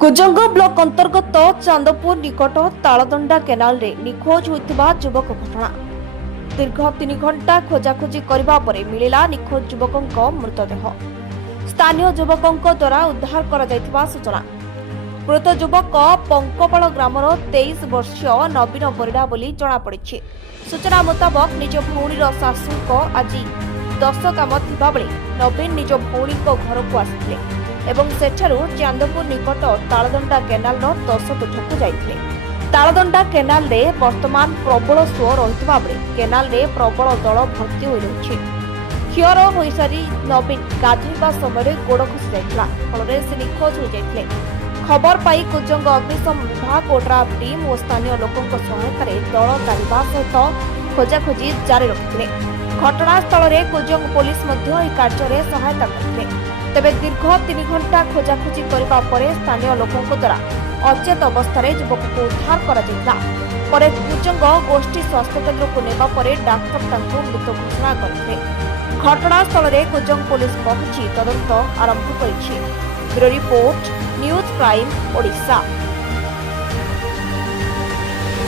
Kujang block ଅନ୍ତର୍ଗତ ଚାନ୍ଦପୁର ନିକଟ ତାଳଦଣ୍ଡା କେନାଲରେ ନିଖୋଜ ହୋଇଥିବା ଯୁବକ ଘଟଣା। ଦୀର୍ଘ 3 ଘଣ୍ଟା ଖୋଜାଖୋଜି କରିବା ପରେ ମିଳିଲା ନିଖୋଜ ଯୁବକଙ୍କ ମୃତଦେହ। ସ୍ଥାନୀୟ ଯୁବକଙ୍କ ଦ୍ୱାରା ଉଦ୍ଧାର କରାଯାଇଥିବା ସୂଚନା। ମୃତ ଯୁବକ ପଙ୍କପାଳ ଗ୍ରାମର 23 ବର୍ଷୀୟ ନବୀନ ପରିଡ଼ା ବୋଲି ଜଣାପଡ଼ିଛି। ସୂଚନା ମୁତାବକ ନିଜ ଭଉଣୀର ଶାଶୁଙ୍କ ଆଜି 10 କାମ ଥିବାବେଳେ ନବୀନ ନିଜ ଭଉଣୀଙ୍କ ଘରକୁ ଆସିଥିଲେ ଏବଂ ସେଠାରୁ ଚାନ୍ଦପୁର ନିକଟ ତାଳଦଣ୍ଡା କେନାଲର 10 ତୁଠକୁ ଯାଇଥିଲେ। ତାଳଦଣ୍ଡା କେନାଲରେ ବର୍ତ୍ତମାନ ପ୍ରବଳ ସୁଅ ରହିଥିବା ବେଳେ କେନାଲରେ ପ୍ରବଳ ଦଳ ଭର୍ତ୍ତି ହୋଇ ରହିଛି। କ୍ଷୟର ହୋଇସାରି ନବୀନ ଗାଧୋଇବା ସମୟରେ ଗୋଡ଼ ଖସି ଯାଇଥିଲା, ଫଳରେ ସେ ନିଖୋଜ ହୋଇଯାଇଥିଲେ। ଖବର ପାଇ କୁଜଙ୍ଗ ଅଗ୍ନିଶମ ବିଭାଗ ଓଡ୍ରାଫ ଟିମ୍ ଓ ସ୍ଥାନୀୟ ଲୋକଙ୍କ ସହାୟତାରେ ଦଳ ଚାଲିବା ସହିତ ଖୋଜାଖୋଜି ଜାରି ରଖିଥିଲେ। ଘଟଣାସ୍ଥଳରେ କୁଜଙ୍ଗ ପୋଲିସ ମଧ୍ୟ ଏହି କାର୍ଯ୍ୟରେ ସହାୟତା କରିଥିଲେ। ତେବେ ଦୀର୍ଘ 3 ଘଣ୍ଟା ଖୋଜାଖୋଜି କରିବା ପରେ ସ୍ଥାନୀୟ ଲୋକଙ୍କ ଦ୍ୱାରା ଅଚେତ ଅବସ୍ଥାରେ ଯୁବକକୁ ଉଦ୍ଧାର କରାଯାଇଥିଲା। ପରେ କୁଜଙ୍ଗ ଗୋଷ୍ଠୀ ସ୍ୱାସ୍ଥ୍ୟକେନ୍ଦ୍ରକୁ ନେବା ପରେ ଡାକ୍ତର ତାଙ୍କୁ ମୃତ ଘୋଷଣା କରିଥିଲେ। ଘଟଣାସ୍ଥଳରେ କୁଜଙ୍ଗ ପୋଲିସ ପହଞ୍ଚି ତଦନ୍ତ ଆରମ୍ଭ କରିଛି। Bureau report, news Prime, Odisha.